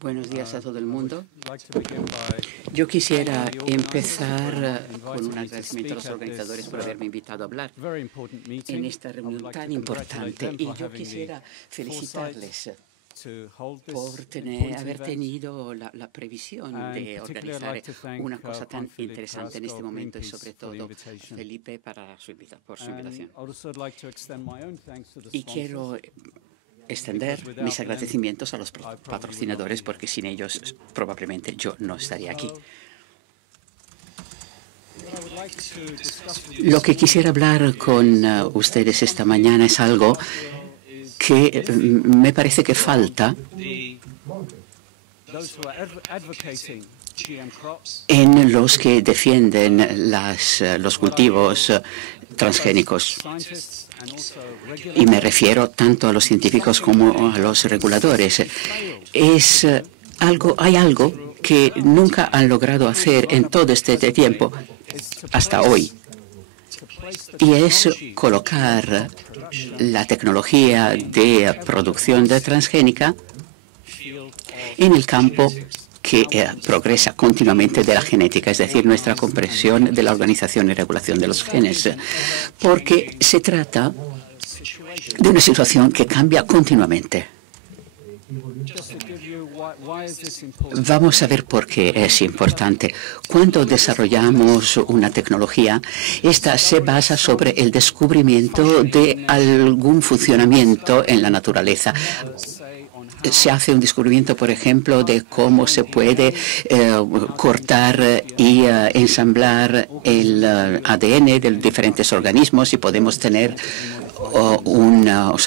Buenos días a todo el mundo. Yo quisiera empezar con un agradecimiento a los organizadores por haberme invitado a hablar en esta reunión tan importante. Y yo quisiera felicitarles por haber tenido la previsión de organizar una cosa tan interesante en este momento, y sobre todo Felipe por su invitación. Y quiero extender mis agradecimientos a los patrocinadores, porque sin ellos probablemente yo no estaría aquí. Lo que quisiera hablar con ustedes esta mañana es algo que me parece que falta en los que defienden los cultivos transgénicos. Y me refiero tanto a los científicos como a los reguladores. Hay algo que nunca han logrado hacer en todo este tiempo hasta hoy, y es colocar la tecnología de producción de transgénica en el campo que progresa continuamente de la genética, es decir, nuestra comprensión de la organización y regulación de los genes, porque se trata de una situación que cambia continuamente. Vamos a ver por qué es importante. Cuando desarrollamos una tecnología, esta se basa sobre el descubrimiento de algún funcionamiento en la naturaleza. Se hace un descubrimiento, por ejemplo, de cómo se puede cortar y ensamblar el ADN de diferentes organismos, y podemos tener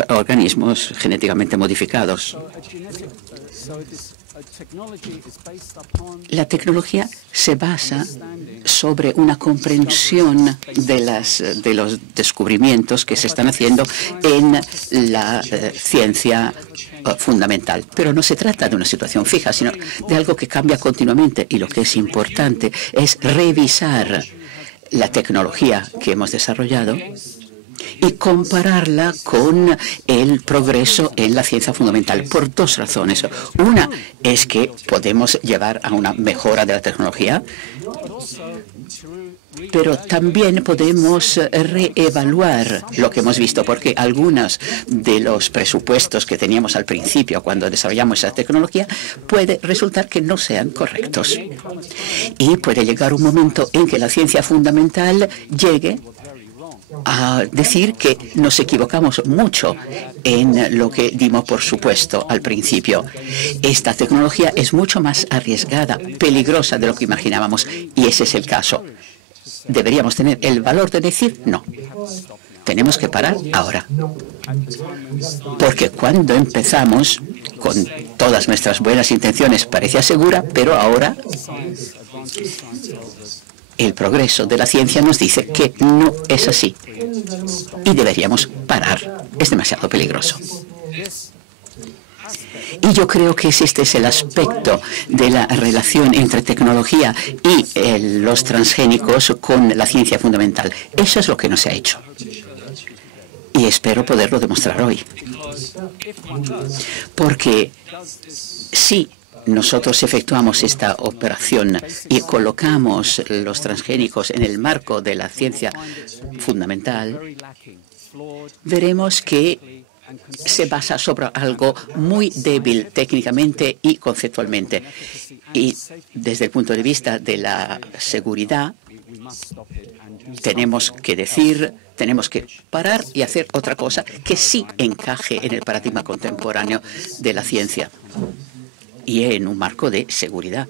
organismos genéticamente modificados. La tecnología se basa sobre una comprensión de los descubrimientos que se están haciendo en la ciencia fundamental. Pero no se trata de una situación fija, sino de algo que cambia continuamente. Y lo que es importante es revisar la tecnología que hemos desarrollado y compararla con el progreso en la ciencia fundamental, por dos razones. Una es que podemos llevar a una mejora de la tecnología, pero también podemos reevaluar lo que hemos visto, porque algunos de los presupuestos que teníamos al principio cuando desarrollamos esa tecnología puede resultar que no sean correctos. Y puede llegar un momento en que la ciencia fundamental llegue a decir que nos equivocamos mucho en lo que dimos por supuesto al principio. Esta tecnología es mucho más arriesgada, peligrosa de lo que imaginábamos, y ese es el caso. ¿Deberíamos tener el valor de decir no? Tenemos que parar ahora. Porque cuando empezamos, con todas nuestras buenas intenciones, parecía segura, pero ahora el progreso de la ciencia nos dice que no es así y deberíamos parar. Es demasiado peligroso. Y yo creo que este es el aspecto de la relación entre tecnología y los transgénicos con la ciencia fundamental. Eso es lo que no se ha hecho. Y espero poderlo demostrar hoy. Porque si nosotros efectuamos esta operación y colocamos los transgénicos en el marco de la ciencia fundamental, veremos que se basa sobre algo muy débil técnicamente y conceptualmente. Y desde el punto de vista de la seguridad, tenemos que parar y hacer otra cosa que sí encaje en el paradigma contemporáneo de la ciencia y en un marco de seguridad.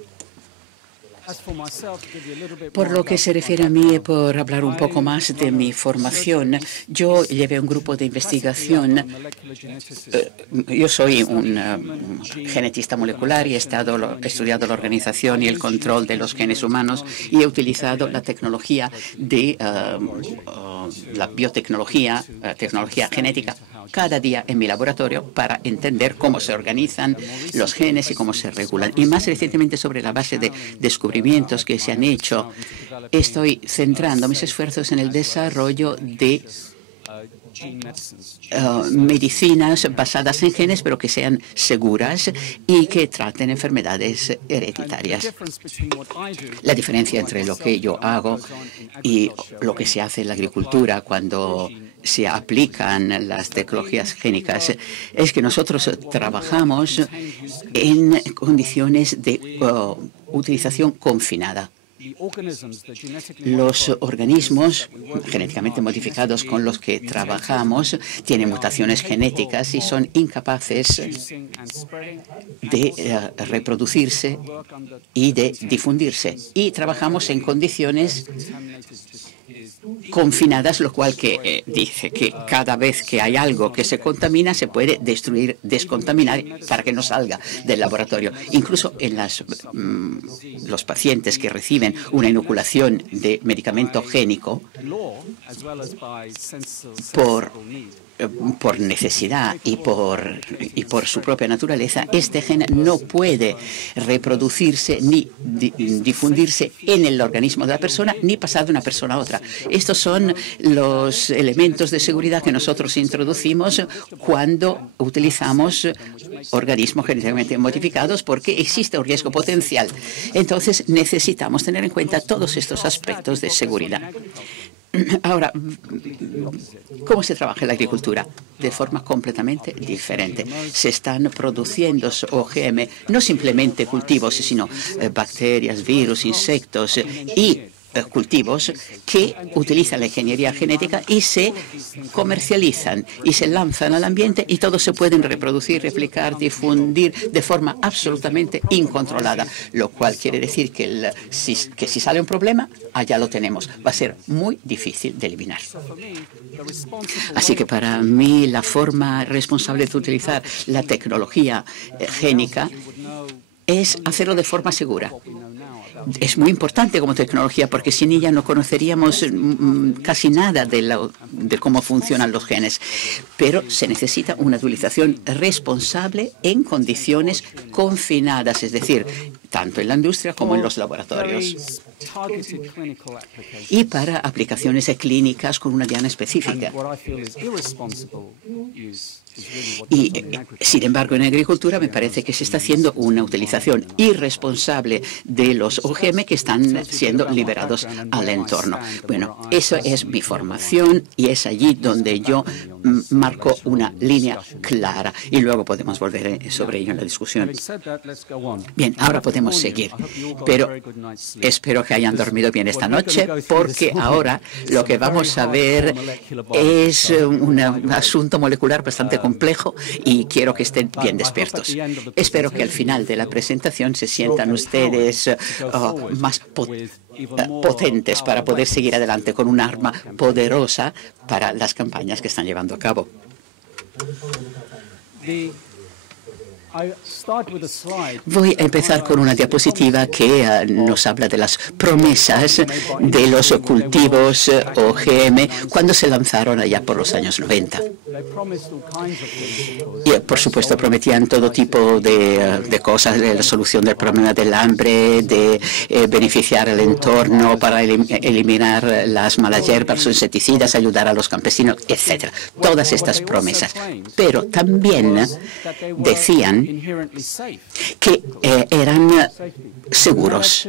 Por lo que se refiere a mí, por hablar un poco más de mi formación, yo llevé un grupo de investigación. Yo soy un genetista molecular y he estudiado la organización y el control de los genes humanos, y he utilizado la tecnología de la biotecnología, tecnología genética, cada día en mi laboratorio para entender cómo se organizan los genes y cómo se regulan. Y más recientemente, sobre la base de descubrimientos que se han hecho, estoy centrando mis esfuerzos en el desarrollo de medicinas basadas en genes, pero que sean seguras y que traten enfermedades hereditarias. La diferencia entre lo que yo hago y lo que se hace en la agricultura cuando se aplican las tecnologías génicas es que nosotros trabajamos en condiciones de utilización confinada. Los organismos genéticamente modificados con los que trabajamos tienen mutaciones genéticas y son incapaces de reproducirse y de difundirse. Y trabajamos en condiciones confinadas, lo cual dice que cada vez que hay algo que se contamina se puede destruir, descontaminar para que no salga del laboratorio. Incluso en los pacientes que reciben una inoculación de medicamento génico por necesidad y por su propia naturaleza, este gen no puede reproducirse ni difundirse en el organismo de la persona ni pasar de una persona a otra. Estos son los elementos de seguridad que nosotros introducimos cuando utilizamos organismos genéticamente modificados, porque existe un riesgo potencial. Entonces necesitamos tener en cuenta todos estos aspectos de seguridad. Ahora, ¿cómo se trabaja en la agricultura? De forma completamente diferente. Se están produciendo OGM, no simplemente cultivos, sino bacterias, virus, insectos y cultivos que utilizan la ingeniería genética y se comercializan y se lanzan al ambiente, y todos se pueden reproducir, replicar, difundir de forma absolutamente incontrolada, lo cual quiere decir que si sale un problema, allá lo tenemos. Va a ser muy difícil de eliminar. Así que para mí la forma responsable de utilizar la tecnología génica es hacerlo de forma segura. Es muy importante como tecnología, porque sin ella no conoceríamos casi nada de cómo funcionan los genes. Pero se necesita una utilización responsable en condiciones confinadas, es decir, tanto en la industria como en los laboratorios, y para aplicaciones clínicas con una diana específica. Y, sin embargo, en agricultura me parece que se está haciendo una utilización irresponsable de los OGM que están siendo liberados al entorno. Bueno, eso es mi formación y es allí donde yo marco una línea clara, y luego podemos volver sobre ello en la discusión. Bien, ahora podemos seguir, pero espero que hayan dormido bien esta noche, porque ahora lo que vamos a ver es un asunto molecular bastante complejo y quiero que estén bien despiertos. Espero que al final de la presentación se sientan ustedes más potentes para poder seguir adelante con un arma poderosa para las campañas que están llevando a cabo. Voy a empezar con una diapositiva que nos habla de las promesas de los cultivos OGM cuando se lanzaron allá por los años 90. Y, por supuesto, prometían todo tipo de cosas, de la solución del problema del hambre, de beneficiar el entorno para eliminar las malas hierbas, los insecticidas, ayudar a los campesinos, etc. Todas estas promesas. Pero también decían que eran seguros,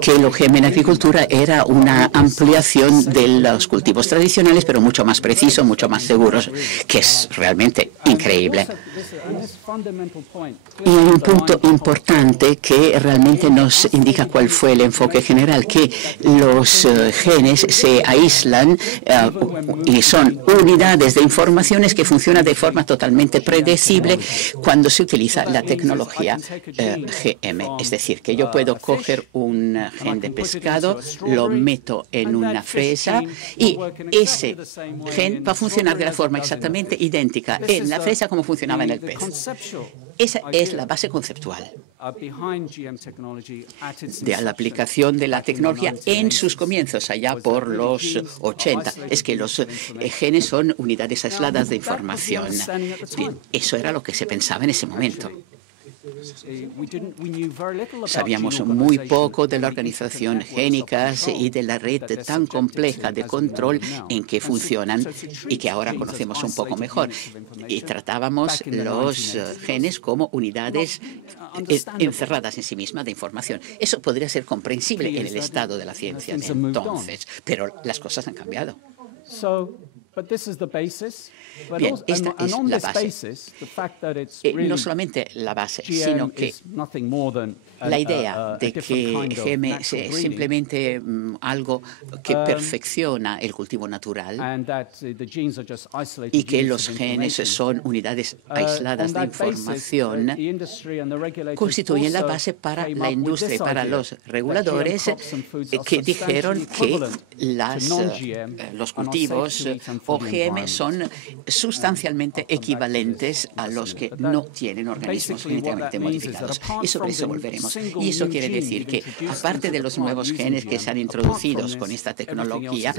que el OGM en agricultura era una ampliación de los cultivos tradicionales, pero mucho más preciso, mucho más seguros, que es realmente increíble. Y hay un punto importante que realmente nos indica cuál fue el enfoque general, que los genes se aíslan y son unidades de informaciones que funcionan de forma totalmente predecible cuando se utiliza la tecnología GM. Es decir, que yo puedo coger un gen de pescado, lo meto en una fresa y ese gen va a funcionar de la forma exactamente idéntica en la fresa como funcionaba en el pez. Esa es la base conceptual de la aplicación de la tecnología en sus comienzos, allá por los 80. Es que los genes son unidades aisladas de información. Bien, eso era lo que se pensaba en ese momento. Sabíamos muy poco de la organización génica y de la red tan compleja de control en que funcionan y que ahora conocemos un poco mejor. Y tratábamos los genes como unidades encerradas en sí mismas de información. Eso podría ser comprensible en el estado de la ciencia de entonces, pero las cosas han cambiado. Bien, esta es la base. No solamente la base, sino que la idea de que GM es simplemente algo que perfecciona el cultivo natural y que los genes son unidades aisladas de información constituyen la base para la industria y para los reguladores que dijeron que los cultivos OGM son sustancialmente equivalentes a los que no tienen organismos genéticamente modificados. Y sobre eso volveremos. Y eso quiere decir que, aparte de los nuevos genes que se han introducido con esta tecnología,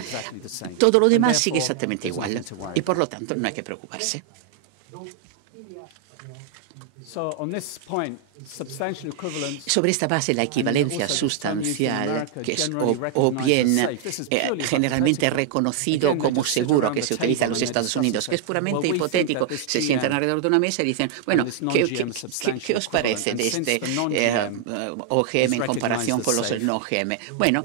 todo lo demás sigue exactamente igual. Y por lo tanto, no hay que preocuparse. Sobre esta base, la equivalencia sustancial, que es o bien generalmente reconocido como seguro, que se utiliza en los Estados Unidos, que es puramente hipotético, se sientan alrededor de una mesa y dicen, bueno, ¿qué os parece de este OGM en comparación con los no OGM? Bueno,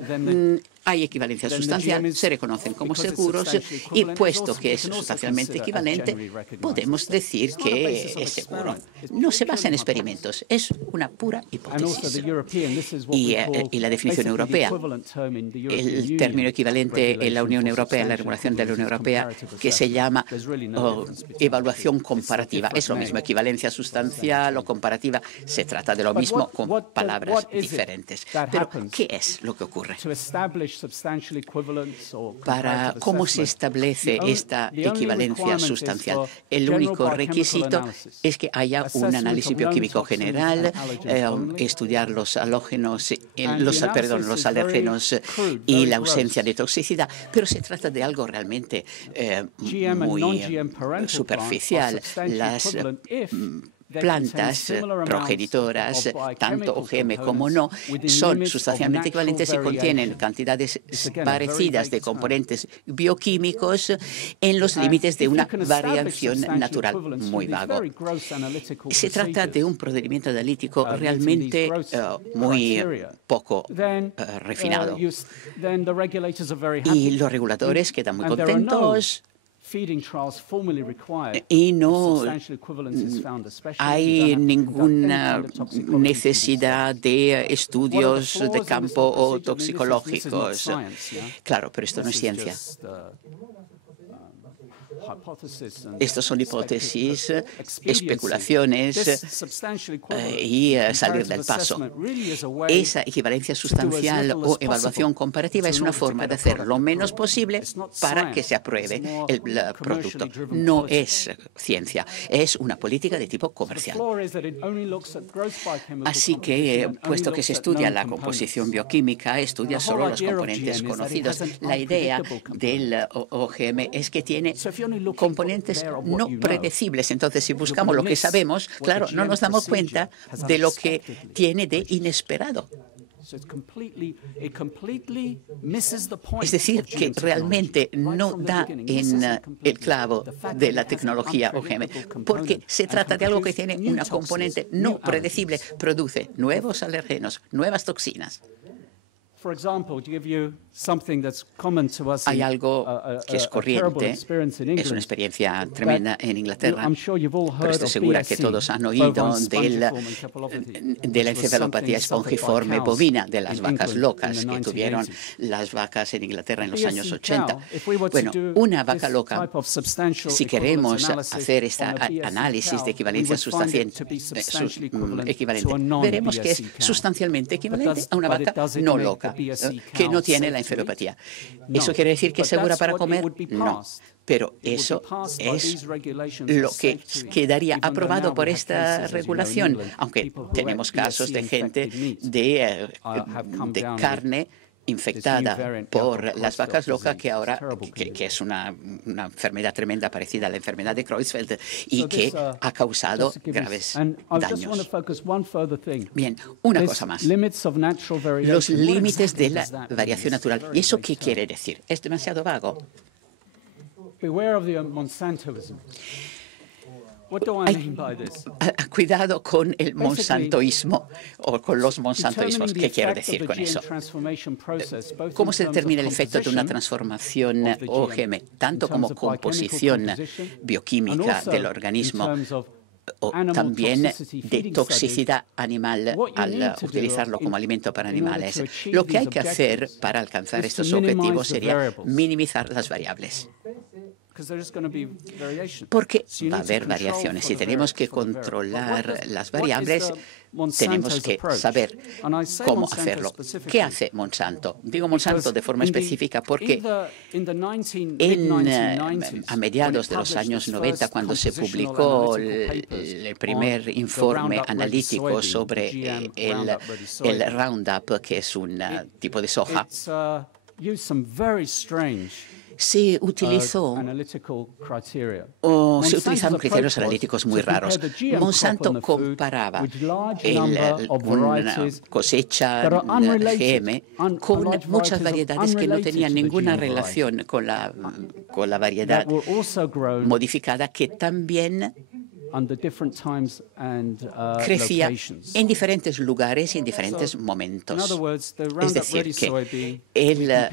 hay equivalencia sustancial, se reconocen como seguros y, puesto que es sustancialmente equivalente, podemos decir que es seguro. No se basa en experimentos, es una pura hipótesis. Y la definición europea, el término equivalente en la Unión Europea, en la regulación de la Unión Europea, que se llama evaluación comparativa. Es lo mismo, equivalencia sustancial o comparativa, se trata de lo mismo con palabras diferentes. Pero, ¿qué es lo que ocurre? Para cómo se establece esta equivalencia sustancial, el único requisito es que haya un análisis bioquímico general, estudiar los alérgenos y la ausencia de toxicidad, pero se trata de algo realmente muy superficial. Las plantas progenitoras, tanto OGM como no, son sustancialmente equivalentes y contienen cantidades parecidas de componentes bioquímicos en los límites de una variación natural muy vago. Se trata de un procedimiento analítico realmente muy poco refinado. Y los reguladores quedan muy contentos. Y no hay ninguna necesidad de estudios de campo o toxicológicos. Claro, pero esto no es ciencia. Estos son hipótesis, especulaciones y salir del paso. Esa equivalencia sustancial o evaluación comparativa es una forma de hacer lo menos posible para que se apruebe el producto. No es ciencia, es una política de tipo comercial. Así que, puesto que se estudia la composición bioquímica, estudia solo los componentes conocidos. La idea del OGM es que tiene componentes no predecibles. Entonces, si buscamos lo que sabemos, claro, no nos damos cuenta de lo que tiene de inesperado. Es decir, que realmente no da en el clavo de la tecnología OGM, porque se trata de algo que tiene una componente no predecible, produce nuevos alérgenos, nuevas toxinas. Hay algo que es corriente, es una experiencia tremenda en Inglaterra, pero estoy segura que todos han oído de la encefalopatía espongiforme bovina, de las vacas locas que tuvieron las vacas en Inglaterra en los años 80. Bueno, una vaca loca, si queremos hacer este análisis de equivalencia sustancial equivalente, veremos que es sustancialmente equivalente a una vaca no loca, que no tiene la encefalopatía. ¿Eso quiere decir que es segura para comer? No. Pero eso es lo que quedaría aprobado por esta regulación, aunque tenemos casos de gente de carne infectada por las vacas locas, que ahora que es una enfermedad tremenda parecida a la enfermedad de Creutzfeldt y que ha causado graves daños. Bien, una cosa más. Los límites de la variación natural. ¿Y eso qué quiere decir? ¿Es demasiado vago? Cuidado con el monsantoísmo o con los monsantoísmos. ¿Qué quiero decir con eso? ¿Cómo se determina el efecto de una transformación OGM, tanto como composición bioquímica del organismo o también de toxicidad animal al utilizarlo como alimento para animales? Lo que hay que hacer para alcanzar estos objetivos sería minimizar las variables. Porque va a haber variaciones. Si tenemos que controlar las variables, tenemos que saber cómo hacerlo. ¿Qué hace Monsanto? Digo Monsanto de forma específica porque a mediados de los años 90, cuando se publicó el primer informe analítico sobre el Roundup, que es un tipo de soja, se utilizaron criterios analíticos muy raros. Monsanto comparaba una cosecha GM con muchas variedades que no tenían ninguna relación con la variedad modificada, que también crecía en diferentes lugares y en diferentes momentos. Es decir, que la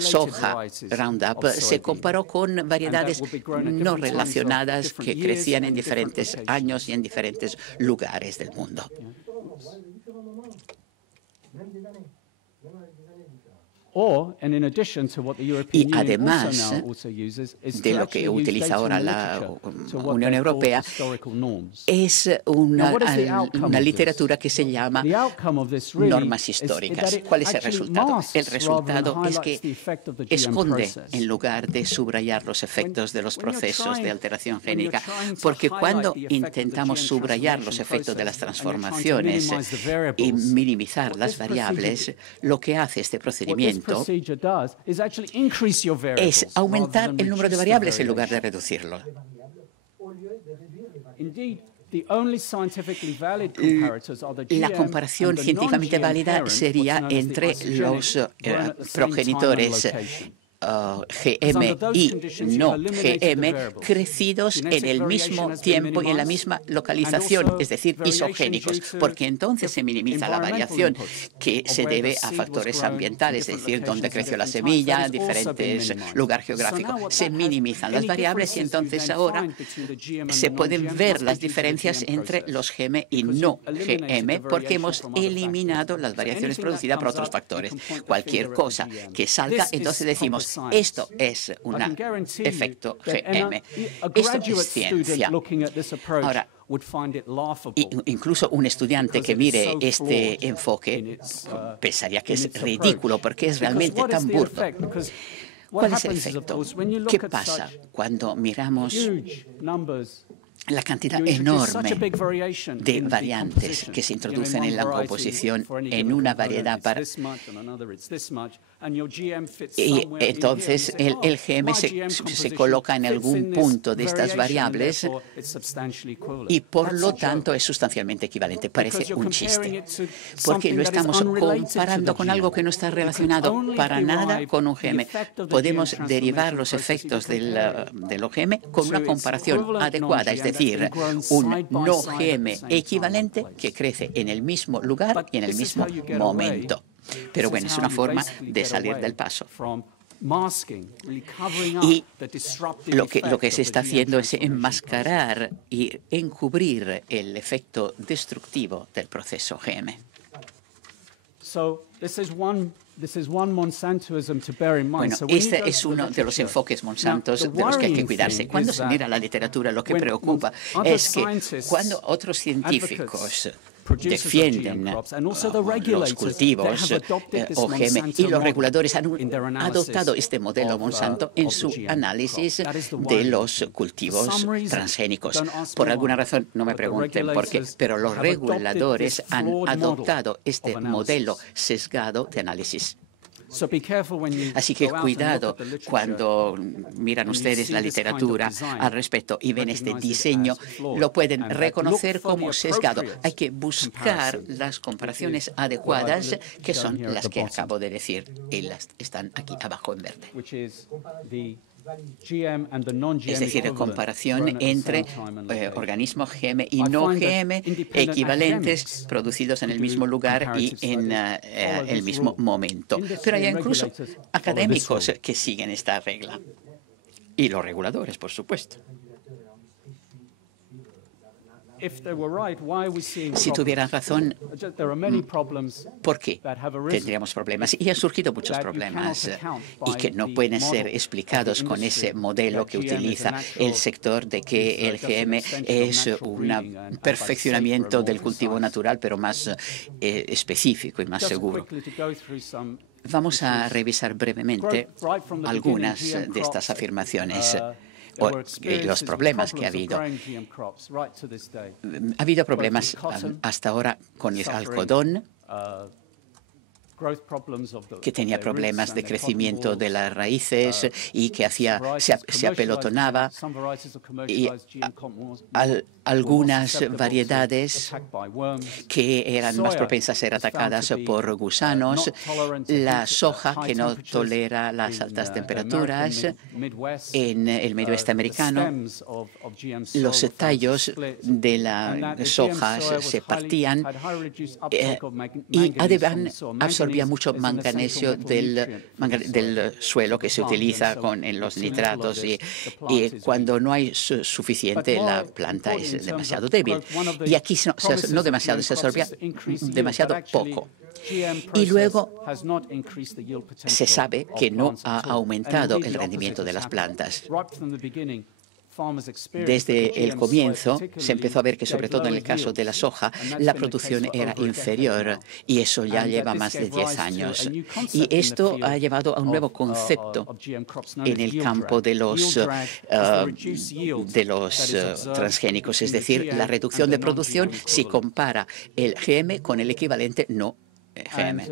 soja Roundup se comparó con variedades no relacionadas que crecían en diferentes años y en diferentes lugares del mundo. Y además de lo que utiliza ahora la Unión Europea, es una literatura que se llama normas históricas. ¿Cuál es el resultado? El resultado es que esconde, en lugar de subrayar los efectos de los procesos de alteración génica, porque cuando intentamos subrayar los efectos de las transformaciones y minimizar las variables, lo que hace este procedimiento es aumentar el número de variables en lugar de reducirlo. La comparación científicamente válida sería entre los progenitores GM y no GM crecidos en el mismo tiempo y en la misma localización, es decir, isogénicos, porque entonces se minimiza la variación que se debe a factores ambientales, es decir, dónde creció la semilla, diferentes lugar geográfico. Se minimizan las variables y entonces ahora se pueden ver las diferencias entre los GM y no GM porque hemos eliminado las variaciones producidas por otros factores. Cualquier cosa que salga, entonces decimos, esto es un efecto GM. Esto es ciencia. Ahora, incluso un estudiante que mire este enfoque pensaría que es ridículo porque es realmente tan burdo. ¿Cuál es el efecto? ¿Qué pasa cuando miramos la cantidad enorme de variantes que se introducen en la composición en una variedad y entonces el GM se coloca en algún punto de estas variables y por lo tanto es sustancialmente equivalente? Parece un chiste, porque lo estamos comparando con algo que no está relacionado para nada con un GM. Podemos derivar los efectos del OGM con una comparación adecuada, es decir, un no GM equivalente que crece en el mismo lugar y en el mismo momento. Pero bueno, es una forma de salir del paso. Y lo que se está haciendo es enmascarar y encubrir el efecto destructivo del proceso GM. Bueno, este es uno de los enfoques Monsantos de los que hay que cuidarse. Cuando se mira la literatura, lo que preocupa es que cuando otros científicos defienden los cultivos OGM y los reguladores han adoptado este modelo Monsanto en su análisis de los cultivos transgénicos. Por alguna razón, no me pregunten por qué, pero los reguladores han adoptado este modelo sesgado de análisis. Así que cuidado cuando miran ustedes la literatura al respecto y ven este diseño, lo pueden reconocer como sesgado. Hay que buscar las comparaciones adecuadas, que son las que acabo de decir, y las están aquí abajo en verde. Es decir, comparación entre organismos GM y no GM equivalentes, producidos en el mismo lugar y en el mismo momento. Pero hay incluso académicos que siguen esta regla. Y los reguladores, por supuesto. Si tuvieran razón, ¿por qué tendríamos problemas? Y han surgido muchos problemas y que no pueden ser explicados con ese modelo que utiliza el sector de que el GM es un perfeccionamiento del cultivo natural, pero más específico y más seguro. Vamos a revisar brevemente algunas de estas afirmaciones. Los problemas que ha habido. Ha habido problemas hasta ahora con el algodón, que tenía problemas de crecimiento de las raíces y que se apelotonaba, y algunas variedades que eran más propensas a ser atacadas por gusanos, la soja que no tolera las altas temperaturas en el Midwest americano, los tallos de las sojas se partían y además absorbía mucho manganesio del suelo que se utiliza en los nitratos, y cuando no hay suficiente, la planta es demasiado débil. Y aquí no demasiado, se absorbía demasiado poco. Y luego se sabe que no ha aumentado el rendimiento de las plantas. Desde el comienzo se empezó a ver que, sobre todo en el caso de la soja, la producción era inferior, y eso ya lleva más de 10 años. Y esto ha llevado a un nuevo concepto en el campo de los transgénicos, es decir, la reducción de producción si compara el GM con el equivalente no GM.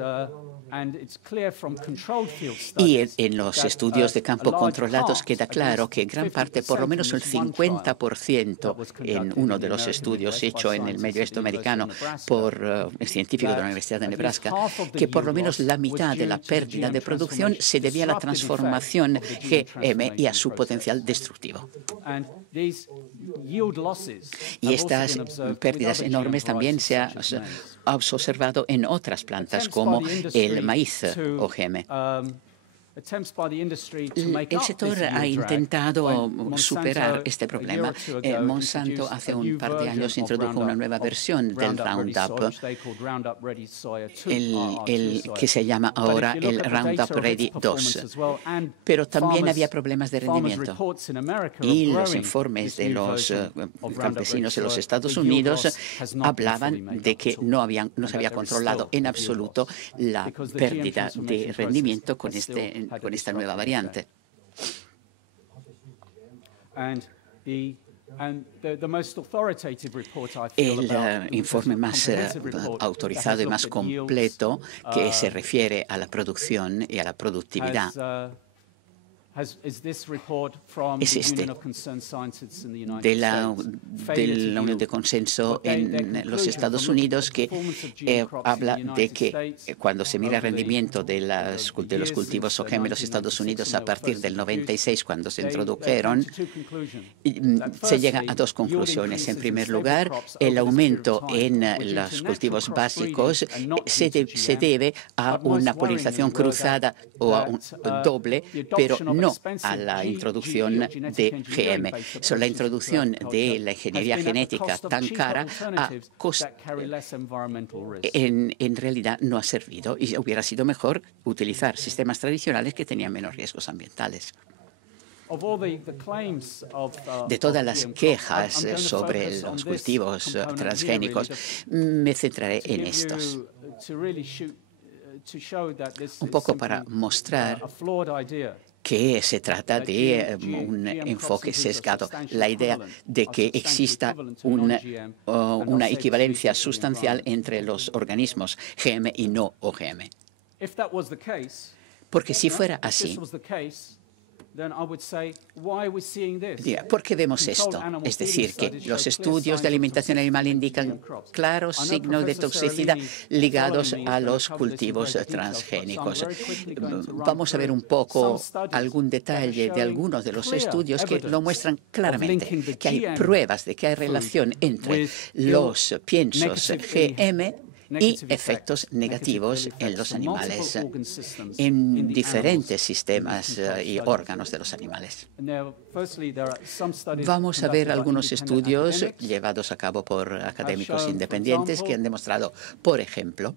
Y en los estudios de campo controlados queda claro que en gran parte, por lo menos el 50%, en uno de los estudios hecho en el medio oeste americano por el científico de la Universidad de Nebraska, que por lo menos la mitad de la pérdida de producción se debía a la transformación GM y a su potencial destructivo. Y estas pérdidas enormes también se han observado en otras plantas, como el maíz OGM. El sector ha intentado superar este problema. Monsanto hace un par de años introdujo una nueva versión del Roundup, el que se llama ahora el Roundup Ready 2. Pero también había problemas de rendimiento. Y los informes de los campesinos en los Estados Unidos hablaban de que no se había controlado en absoluto la pérdida de rendimiento con esta nueva variante. El informe más autorizado y más completo, que se refiere a la producción y a la productividad, es este, de la Unión de Consenso en los Estados Unidos, que habla de que cuando se mira el rendimiento de los cultivos OGM en los Estados Unidos a partir del 96, cuando se introdujeron, se llega a dos conclusiones. En primer lugar, el aumento en los cultivos básicos se debe a una polinización cruzada o a un doble, pero no a la introducción de GM. La introducción de la ingeniería genética tan cara en realidad no ha servido, y hubiera sido mejor utilizar sistemas tradicionales que tenían menos riesgos ambientales. De todas las quejas sobre los cultivos transgénicos, me centraré en estos. Un poco para mostrar que se trata de un enfoque sesgado, la idea de que exista una equivalencia sustancial entre los organismos GM y no OGM. Porque si fuera así, ¿por qué vemos esto? Es decir, que los estudios de alimentación animal indican claros signos de toxicidad ligados a los cultivos transgénicos. Vamos a ver un poco algún detalle de algunos de los estudios que lo muestran claramente, que hay pruebas de que hay relación entre los piensos GM y efectos negativos en los animales, en diferentes sistemas y órganos de los animales. Vamos a ver algunos estudios llevados a cabo por académicos independientes que han demostrado, por ejemplo,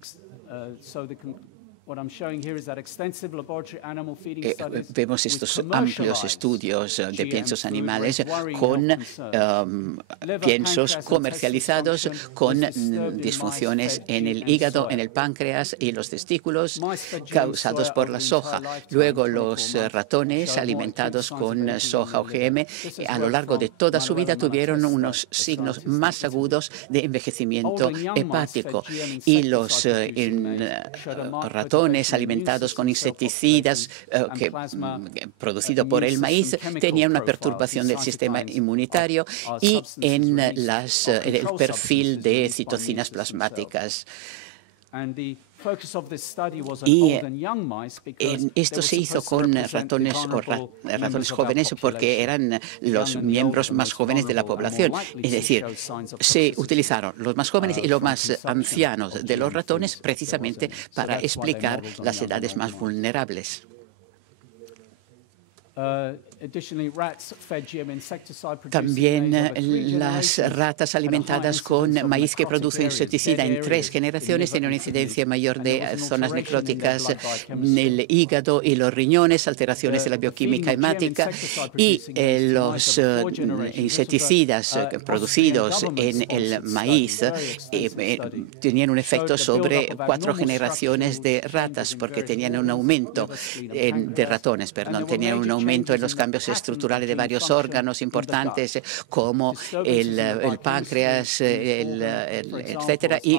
vemos estos amplios estudios de piensos animales con piensos comercializados con disfunciones en el hígado, en el páncreas y los testículos causados por la soja. Luego los ratones alimentados con soja OGM a lo largo de toda su vida tuvieron unos signos más agudos de envejecimiento hepático, y los ratones alimentados con insecticidas producido por el maíz tenían una perturbación del sistema inmunitario y en el perfil de citocinas plasmáticas. Y esto se hizo con ratones jóvenes porque eran los miembros más jóvenes de la población. Es decir, se utilizaron los más jóvenes y los más ancianos de los ratones precisamente para explicar las edades más vulnerables. También las ratas alimentadas con maíz que produce insecticida en 3 generaciones tienen una incidencia mayor de zonas necróticas en el hígado y los riñones, alteraciones de la bioquímica hemática, y los insecticidas producidos en el maíz tenían un efecto sobre 4 generaciones de ratas, porque tenían un aumento de ratones, tenían un aumento en los cambios estructurales de varios órganos importantes como el páncreas, etcétera, y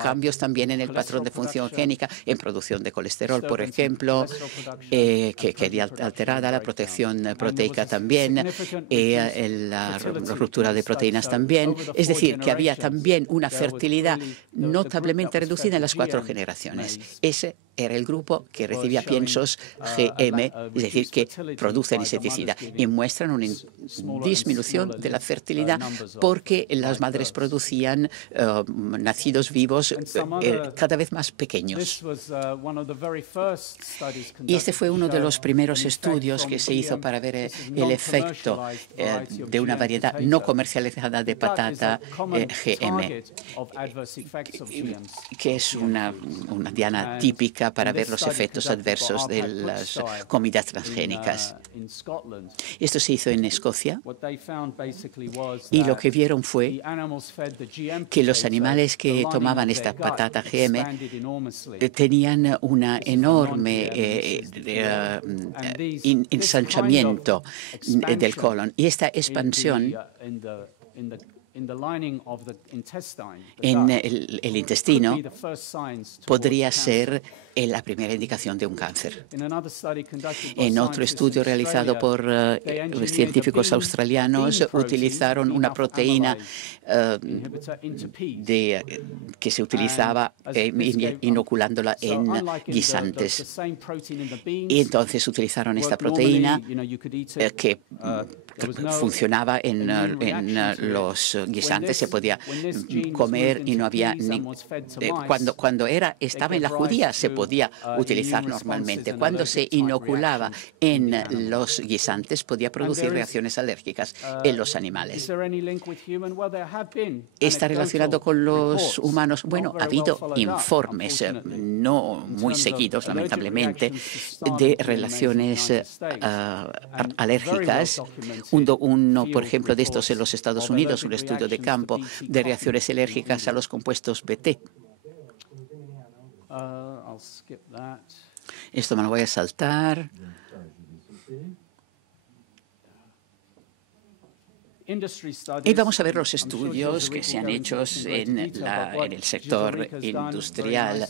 cambios también en el patrón de función génica, en producción de colesterol, por ejemplo, que quedó alterada, la protección proteica también, la ruptura de proteínas también. Es decir, que había también una fertilidad notablemente reducida en las 4 generaciones. Ese era el grupo que recibía piensos GM, es decir, que producen insecticida, y muestran una disminución de la fertilidad porque las madres producían nacidos vivos cada vez más pequeños. Y este fue uno de los primeros estudios que se hizo para ver el efecto de una variedad no comercializada de patata GM, que es una diana típica para ver los efectos adversos de las comidas transgénicas. Esto se hizo en Escocia, y lo que vieron fue que los animales que tomaban esta patata GM tenían una enorme ensanchamiento del colon, y esta expansión en el intestino podría ser la primera indicación de un cáncer. En otro estudio realizado por científicos australianos, utilizaron una proteína que se utilizaba inoculándola en guisantes. Y entonces utilizaron esta proteína que funcionaba en los guisantes, se podía comer y no había cuando estaba en la judía se podía utilizar normalmente. Cuando se inoculaba en los guisantes podía producir reacciones alérgicas en los animales. ¿Está relacionado con los humanos? Bueno, ha habido informes, no muy seguidos, lamentablemente, de relaciones alérgicas. Uno, por ejemplo, de estos en los Estados Unidos, un estudio de campo de reacciones alérgicas a los compuestos BT. Esto me lo voy a saltar. Y vamos a ver los estudios que se han hecho en el sector industrial.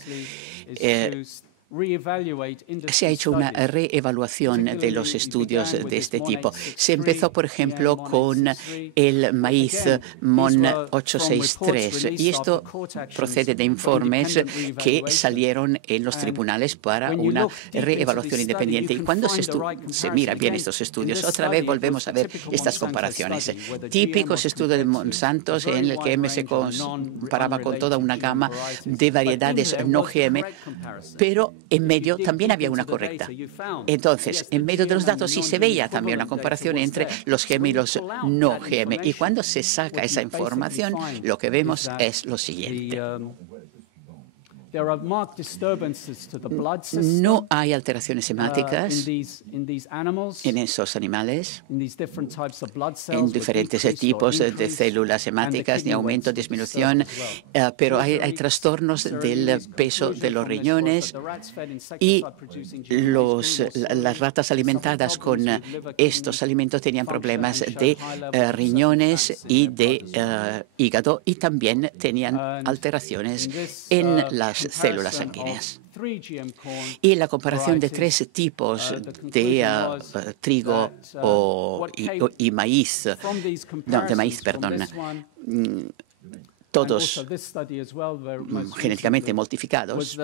Se ha hecho una reevaluación de los estudios de este tipo. Se empezó, por ejemplo, con el maíz MON 863 y esto procede de informes que salieron en los tribunales para una reevaluación independiente. Y cuando se miran bien estos estudios, otra vez volvemos a ver estas comparaciones. Típicos estudios de Monsanto en el que se comparaba con toda una gama de variedades no GM, pero en medio también había una correcta. Entonces, en medio de los datos sí se veía también una comparación entre los GM y los no GM. Y cuando se saca esa información, lo que vemos es lo siguiente. No hay alteraciones hemáticas en esos animales, en diferentes tipos de células hemáticas, ni aumento, disminución, pero hay trastornos del peso de los riñones y las ratas alimentadas con estos alimentos tenían problemas de riñones y de hígado y también tenían alteraciones en las células sanguíneas. Y la comparación de 3 tipos de trigo y maíz, no, de maíz, perdón, todos genéticamente modificados,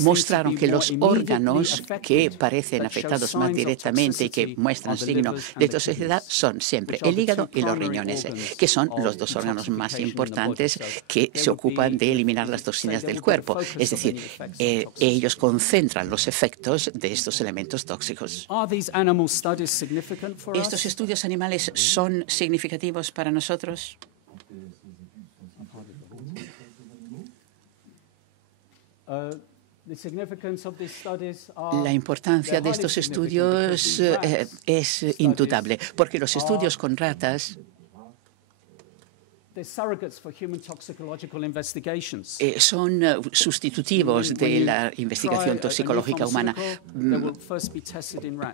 mostraron que los órganos que parecen afectados más directamente y que muestran signos de toxicidad son siempre el hígado y los riñones, que son los 2 órganos más importantes que se ocupan de eliminar las toxinas del cuerpo. Es decir, ellos concentran los efectos de estos elementos tóxicos. ¿Estos estudios animales son significativos para nosotros? La importancia de estos estudios es indudable, porque los estudios con ratas son sustitutivos de la investigación toxicológica humana.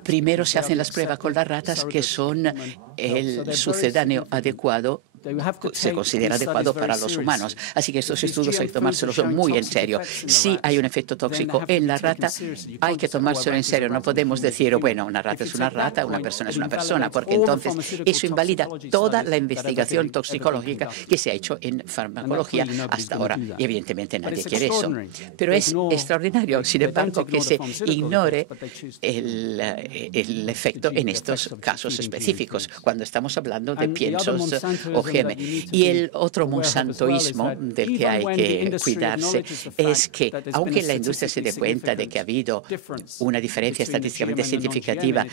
Primero se hacen las pruebas con las ratas, que son el sucedáneo adecuado, se considera adecuado para los humanos. Así que estos estudios hay que tomárselos muy en serio. Si hay un efecto tóxico en la rata, hay que tomárselo en serio. No podemos decir, bueno, una rata es una rata, una persona es una persona, porque entonces eso invalida toda la investigación toxicológica que se ha hecho en farmacología hasta ahora. Y evidentemente nadie quiere eso. Pero es extraordinario, sin embargo, que se ignore el efecto en estos casos específicos, cuando estamos hablando de piensos o GM. Y el otro monsantoísmo del que hay que cuidarse es que, aunque la industria se dé cuenta de que ha habido una diferencia estadísticamente significativa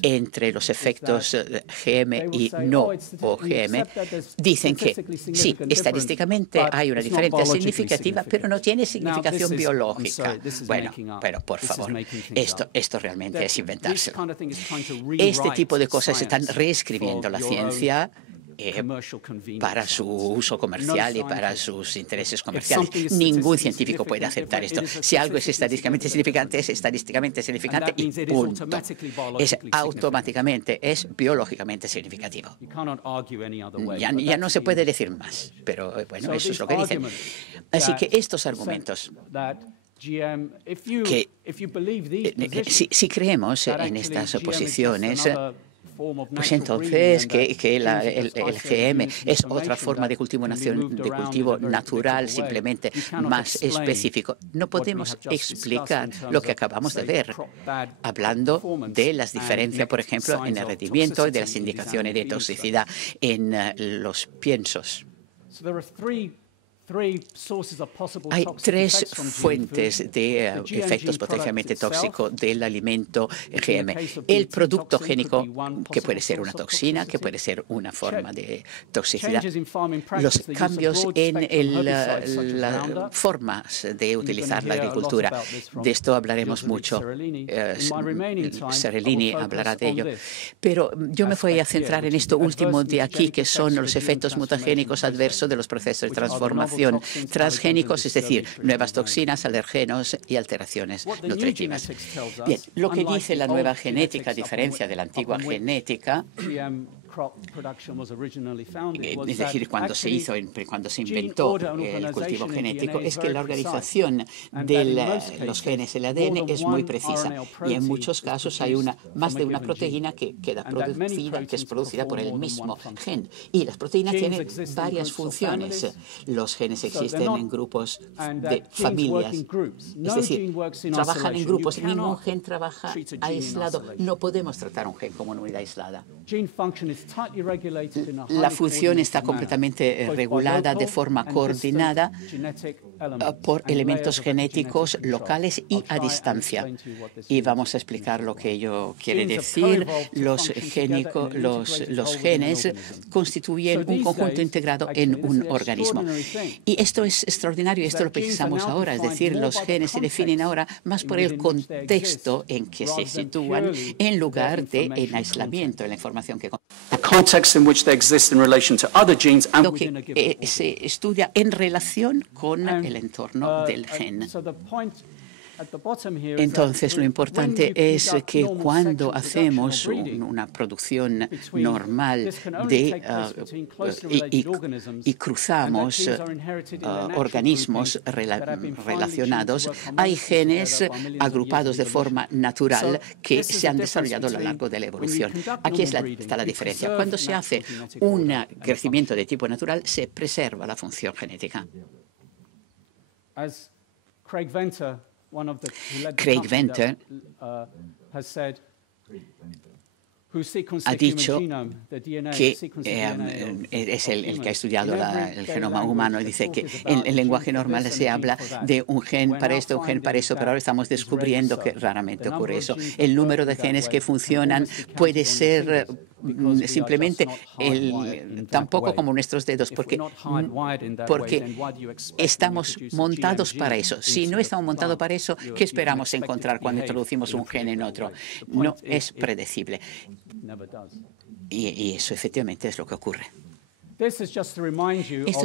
entre los efectos GM y no OGM, dicen que sí, estadísticamente hay una diferencia significativa, pero no tiene significación biológica. Bueno, pero por favor, esto realmente es inventarse. Este tipo de cosas están reescribiendo la ciencia para su uso comercial y para sus intereses comerciales. Ningún científico puede aceptar esto. Si algo es estadísticamente significante y punto. Es automáticamente, es biológicamente significativo. Ya no se puede decir más, pero bueno, eso es lo que dicen. Así que estos argumentos, que si creemos en estas posiciones, Pues entonces que el GM es otra forma de cultivo natural, simplemente más específico. No podemos explicar lo que acabamos de ver, hablando de las diferencias, por ejemplo, en el rendimiento y de las indicaciones de toxicidad en los piensos. Hay tres fuentes de efectos potencialmente tóxicos del alimento GM. El producto génico, que puede ser una toxina, que puede ser una forma de toxicidad. Los cambios en las formas de utilizar la agricultura. De esto hablaremos mucho. Serelini hablará de ello. Pero yo me voy a centrar en esto último de aquí, que son los efectos mutagénicos adversos de los procesos de transformación transgénicos, es decir, nuevas toxinas, alergenos y alteraciones nutritivas. Bien, lo que dice la nueva genética, a diferencia de la antigua genética, es decir, cuando se inventó el cultivo genético, es que la organización de los genes del ADN es muy precisa y en muchos casos hay más de una proteína que es producida por el mismo gen. Y las proteínas tienen varias funciones. Los genes existen en grupos de familias, es decir, trabajan en grupos. Ningún gen trabaja aislado. No podemos tratar un gen como una unidad aislada. La función está completamente regulada de forma coordinada por elementos genéticos locales y a distancia. Y vamos a explicar lo que ello quiere decir. Los genes constituyen un conjunto integrado en un organismo. Y esto es extraordinario, esto lo pensamos ahora, es decir, los genes se definen ahora más por el contexto en que se sitúan en lugar de en aislamiento de la información que lo que se estudia en relación con el entorno del gen. Entonces, lo importante es que cuando hacemos una producción normal y cruzamos organismos relacionados, hay genes agrupados de forma natural que se han desarrollado a lo largo de la evolución. Aquí está la diferencia. Cuando se hace un crecimiento de tipo natural, se preserva la función genética. Craig Venter ha dicho que es el que ha estudiado el genoma humano y dice que en el lenguaje normal se habla de un gen para esto, un gen para eso, pero ahora estamos descubriendo que raramente ocurre eso. El número de genes que funcionan puede ser simplemente tampoco como nuestros dedos, porque estamos montados para eso. Si no estamos montados para eso, ¿qué esperamos encontrar cuando introducimos un gen en otro? No es predecible. Y eso efectivamente es lo que ocurre. Esto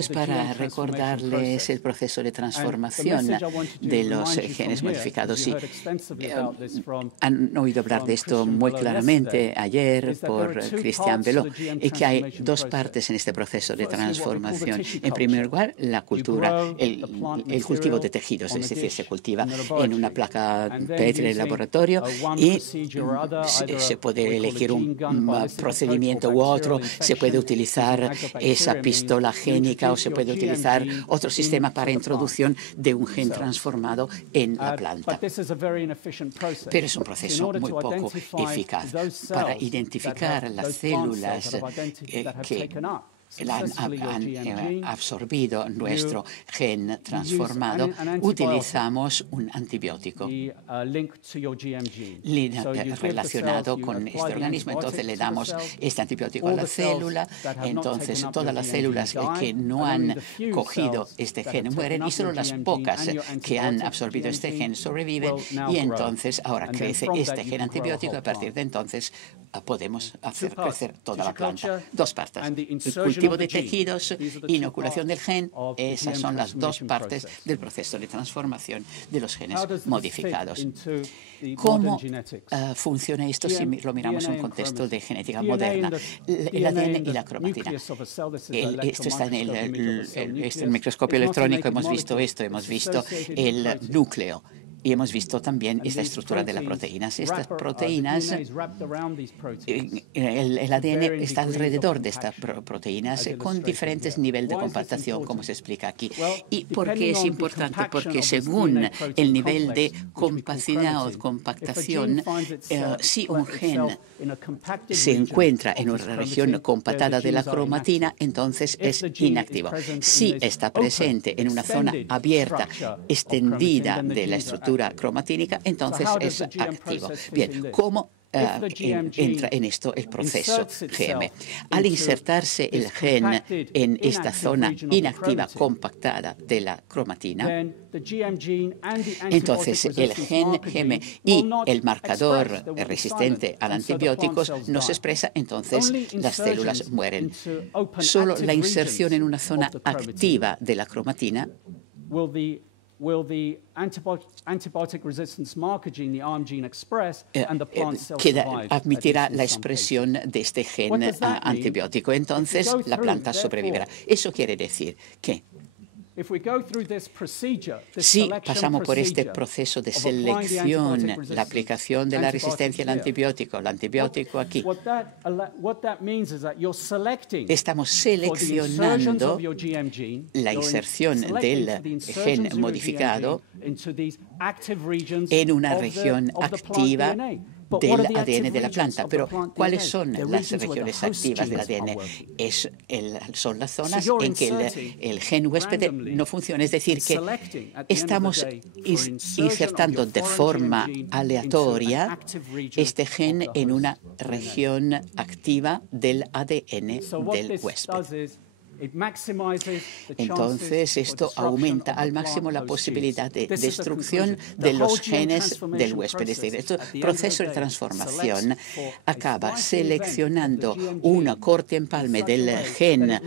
es para recordarles el proceso de transformación de los genes modificados. Y, han oído hablar de esto muy claramente ayer por Christian Belot, y que hay dos partes en este proceso de transformación. En primer lugar, la cultura, el cultivo de tejidos, es decir, se cultiva en una placa Petri en el laboratorio y se puede elegir un procedimiento u otro, se puede utilizar esa pistola génica o se puede utilizar otro sistema para introducción de un gen transformado en la planta. Pero es un proceso muy poco eficaz para identificar las células que han absorbido nuestro gen transformado. Utilizamos un antibiótico relacionado con este organismo. Entonces le damos este antibiótico a la célula. Entonces todas las células que no han cogido este gen mueren y solo las pocas que han absorbido este gen sobreviven. Y entonces ahora crece este gen antibiótico y a partir de entonces podemos hacer crecer toda la planta. Dos partes. Cultivo de tejidos, inoculación del gen, esas son las dos partes del proceso de transformación de los genes modificados. ¿Cómo funciona esto si lo miramos en un contexto de genética moderna? El ADN y la cromatina. Esto está en el microscopio electrónico, hemos visto esto, hemos visto el núcleo. Y hemos visto también esta estructura de las proteínas. Estas proteínas, el ADN está alrededor de estas proteínas con diferentes niveles de compactación, como se explica aquí. ¿Y por qué es importante? Porque según el nivel de compacidad o compactación, si un gen se encuentra en una región compactada de la cromatina, entonces es inactivo. Si está presente en una zona abierta, extendida de la estructura cromatínica, entonces es activo. Bien, ¿cómo entra en esto el proceso GM? Al insertarse el gen en esta zona inactiva compactada de la cromatina, entonces el gen GM y el marcador resistente al antibióticos no se expresa, entonces las células mueren. Solo la inserción en una zona activa de la cromatina admitirá la expresión de este gen antibiótico. Entonces, la planta sobrevivirá. Eso quiere decir que si pasamos por este proceso de selección, la aplicación de la resistencia al antibiótico, el antibiótico aquí, estamos seleccionando la inserción del gen modificado en una región activa del ADN de la planta. Pero, ¿cuáles son las regiones activas del ADN? Son las zonas en que el gen huésped no funciona. Es decir, que estamos insertando de forma aleatoria este gen en una región activa del ADN del huésped. Entonces, esto aumenta al máximo la posibilidad de destrucción de los genes del huésped. Es decir, este proceso de transformación acaba seleccionando una corte empalme del gen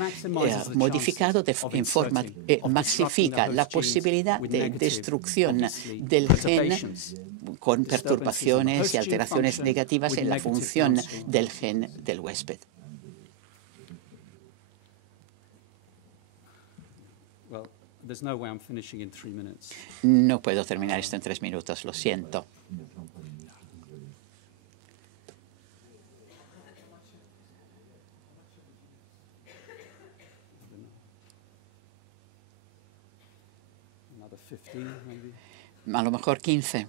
modificado en forma maxifica la posibilidad de destrucción del gen con perturbaciones y alteraciones negativas en la función del gen del huésped. No puedo terminar esto en 3 minutos, lo siento. A lo mejor 15.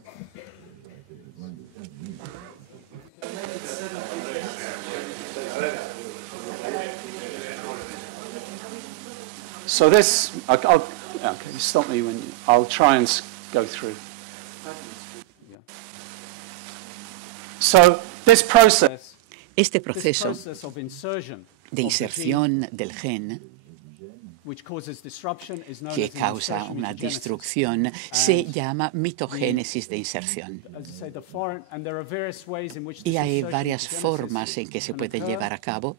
So this, okay, stop me when I'll try and go through. Yeah. So this process, este proceso de inserción del gen que causa una destrucción se llama mitogénesis de inserción. Y hay varias formas en que se puede llevar a cabo.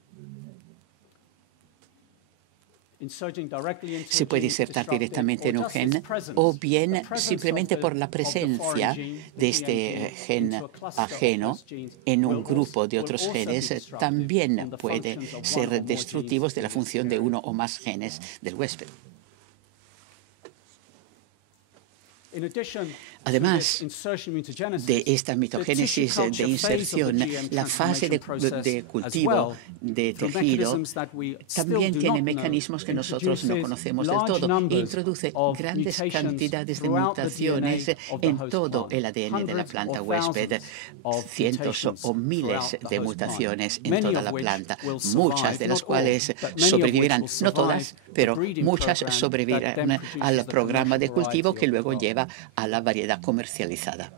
Se puede insertar directamente en un gen o bien simplemente por la presencia de este gen ajeno en un grupo de otros genes también puede ser destructivos de la función de uno o más genes del huésped. Además de esta mitogénesis de inserción, la fase de cultivo de tejido también tiene mecanismos que nosotros no conocemos del todo e introduce grandes cantidades de mutaciones en todo el ADN de la planta huésped, cientos o miles de mutaciones en toda la planta, muchas de las cuales sobrevivirán, no todas, pero muchas sobrevivirán al programa de cultivo que luego lleva a la variedad comercializada.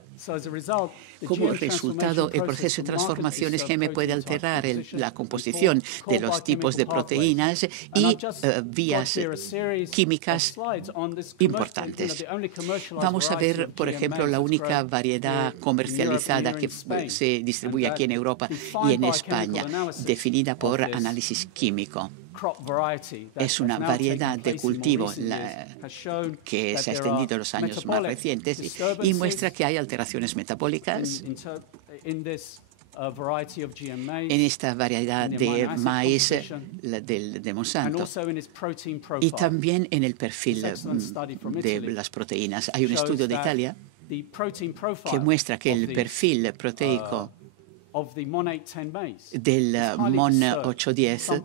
Como resultado, el proceso de transformaciones GM puede alterar la composición de los tipos de proteínas y vías químicas importantes. Vamos a ver, por ejemplo, la única variedad comercializada que se distribuye aquí en Europa y en España, definida por análisis químico. Es una variedad de cultivo que se ha extendido en los años más recientes y muestra que hay alteraciones metabólicas en esta variedad de maíz de Monsanto y también en el perfil de las proteínas. Hay un estudio de Italia que muestra que el perfil proteico del MON 810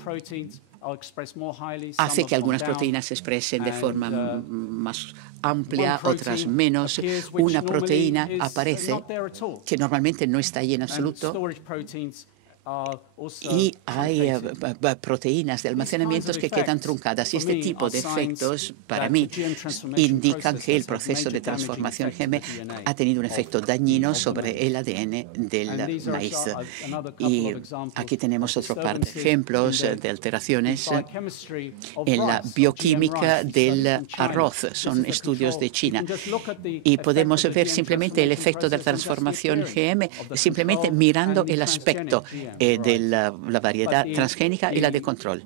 hace que algunas proteínas se expresen de forma más amplia, otras menos. Una proteína aparece que normalmente no está ahí en absoluto. Y hay proteínas de almacenamiento que quedan truncadas. Y este tipo de efectos, para mí, indican que el proceso de transformación GM ha tenido un efecto dañino sobre el ADN del maíz. Y aquí tenemos otro par de ejemplos de alteraciones en la bioquímica del arroz. Son estudios de China. Y podemos ver simplemente el efecto de la transformación GM simplemente mirando el aspecto de la variedad transgénica y la de control.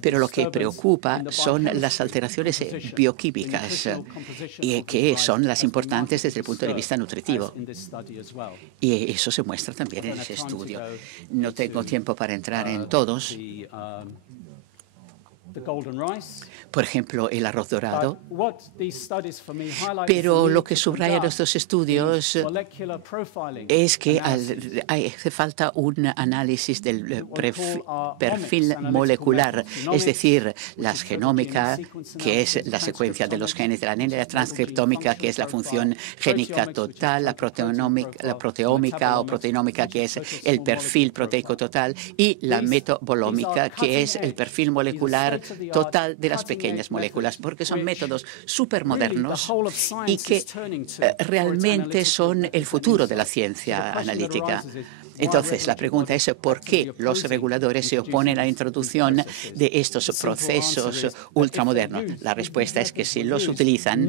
Pero lo que preocupa son las alteraciones bioquímicas, que son las importantes desde el punto de vista nutritivo. Y eso se muestra también en ese estudio. No tengo tiempo para entrar en todos. Por ejemplo, el arroz dorado. Pero lo que subrayan estos estudios es que hace falta un análisis del perfil molecular, es decir, la genómica, que es la secuencia de los genes del ADN, la transcriptómica, que es la función génica total, la proteómica o proteinómica, que es el perfil proteico total, y la metabolómica, que es el perfil molecular total de las pequeñas moléculas, porque son métodos supermodernos y que realmente son el futuro de la ciencia analítica. Entonces, la pregunta es ¿por qué los reguladores se oponen a la introducción de estos procesos ultramodernos? La respuesta es que si los utilizan,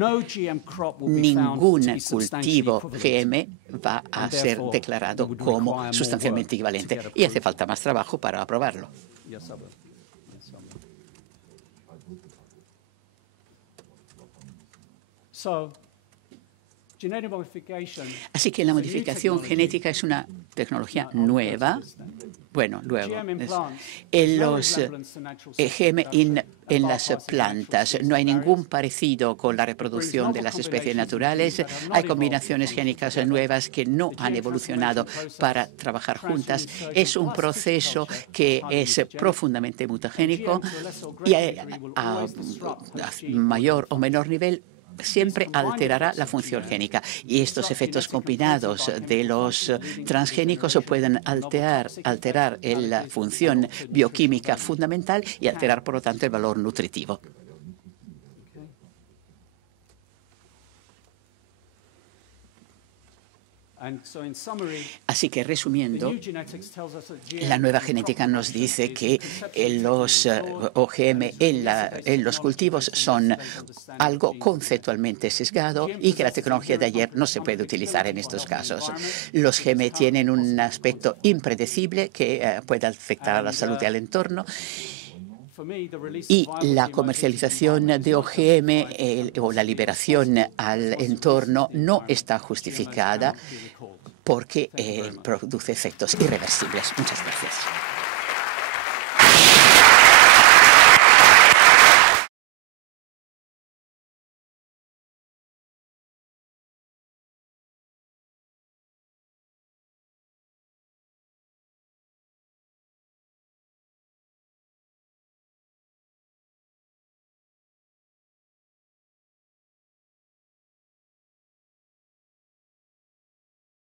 ningún cultivo GM va a ser declarado como sustancialmente equivalente y hace falta más trabajo para aprobarlo. Así que la modificación genética es una tecnología nueva. Bueno, luego, en los GM en las plantas no hay ningún parecido con la reproducción de las especies naturales. Hay combinaciones génicas nuevas que no han evolucionado para trabajar juntas. Es un proceso que es profundamente mutagénico y a mayor o menor nivel siempre alterará la función génica. Y estos efectos combinados de los transgénicos pueden alterar la función bioquímica fundamental y alterar, por lo tanto, el valor nutritivo. Así que, resumiendo, la nueva genética nos dice que los OGM en los cultivos son algo conceptualmente sesgado y que la tecnología de ayer no se puede utilizar en estos casos. Los GM tienen un aspecto impredecible que puede afectar a la salud y al entorno. Y la comercialización de OGM o la liberación al entorno no está justificada porque produce efectos irreversibles. Muchas gracias.